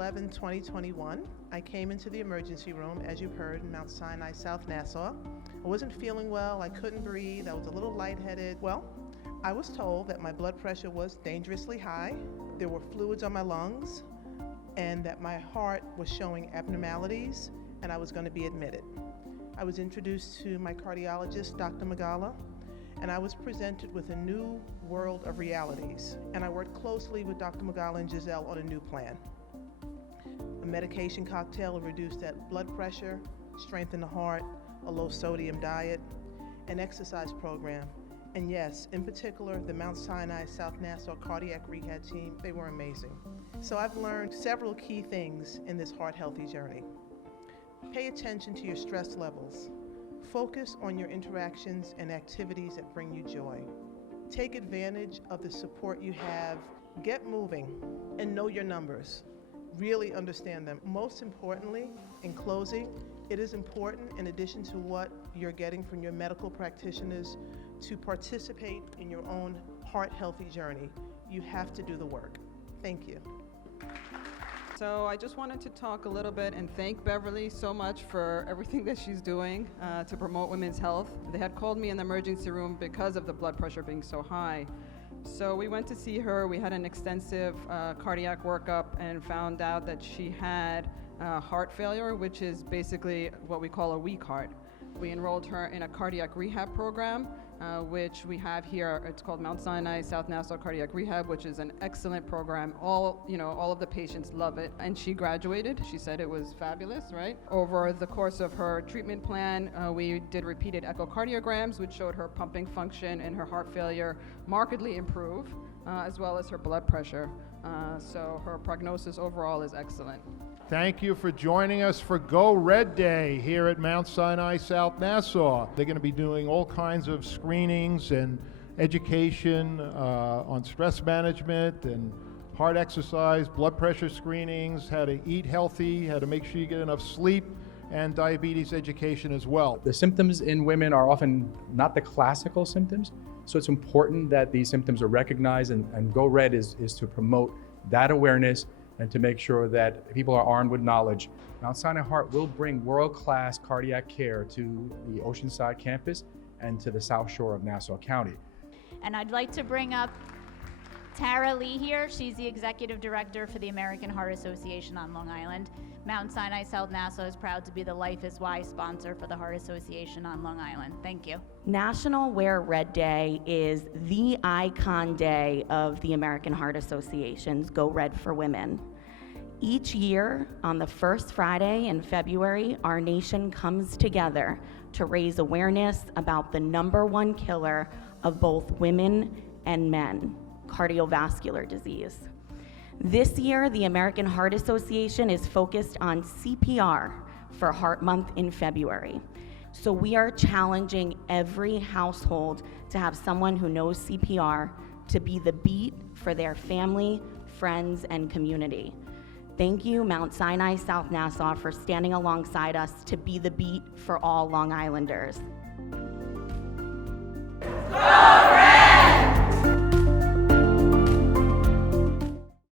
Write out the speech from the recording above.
11, 2021, I came into the emergency room, as you've heard, in Mount Sinai South Nassau. I wasn't feeling well, I couldn't breathe, I was a little lightheaded. Well, I was told that my blood pressure was dangerously high, there were fluids on my lungs, and that my heart was showing abnormalities, and I was going to be admitted. I was introduced to my cardiologist, Dr. Megalla, and I was presented with a new world of realities. And I worked closely with Dr. Megalla and Giselle on a new plan. A medication cocktail to reduce that blood pressure, strengthen the heart, a low sodium diet, an exercise program. And yes, in particular, the Mount Sinai South Nassau cardiac rehab team, they were amazing. So I've learned several key things in this heart healthy journey. Pay attention to your stress levels. Focus on your interactions and activities that bring you joy. Take advantage of the support you have. Get moving and know your numbers. Really understand them. Most importantly, in closing, it is important, in addition to what you're getting from your medical practitioners, to participate in your own heart healthy journey. You have to do the work. Thank you. So I just wanted to talk a little bit and thank Beverly so much for everything that she's doing to promote women's health. They had called me in the emergency room because of the blood pressure being so high. So we went to see her. We had an extensive cardiac workup and found out that she had heart failure, which is basically what we call a weak heart. We enrolled her in a cardiac rehab program, which we have here. It's called Mount Sinai South Nassau Cardiac Rehab, which is an excellent program. All of the patients love it. And she graduated. She said it was fabulous, right? Over the course of her treatment plan, we did repeated echocardiograms, which showed her pumping function and her heart failure markedly improve, as well as her blood pressure. So her prognosis overall is excellent. Thank you for joining us for Go Red Day here at Mount Sinai South Nassau. They're going to be doing all kinds of screenings and education on stress management and heart exercise, blood pressure screenings, how to eat healthy, how to make sure you get enough sleep, and diabetes education as well. The symptoms in women are often not the classical symptoms, so it's important that these symptoms are recognized, and Go Red is to promote that awareness and to make sure that people are armed with knowledge. Mount Sinai Heart will bring world-class cardiac care to the Oceanside campus and to the South Shore of Nassau County. And I'd like to bring up Tara Lee here. She's the Executive Director for the American Heart Association on Long Island. Mount Sinai South Nassau is proud to be the Life is Why sponsor for the Heart Association on Long Island. Thank you. National Wear Red Day is the icon day of the American Heart Association's Go Red for Women. Each year, on the first Friday in February, our nation comes together to raise awareness about the #1 killer of both women and men, cardiovascular disease. This year, the American Heart Association is focused on CPR for Heart Month in February. So we are challenging every household to have someone who knows CPR to be the beat for their family, friends, and community. Thank you, Mount Sinai South Nassau, for standing alongside us to be the beat for all Long Islanders.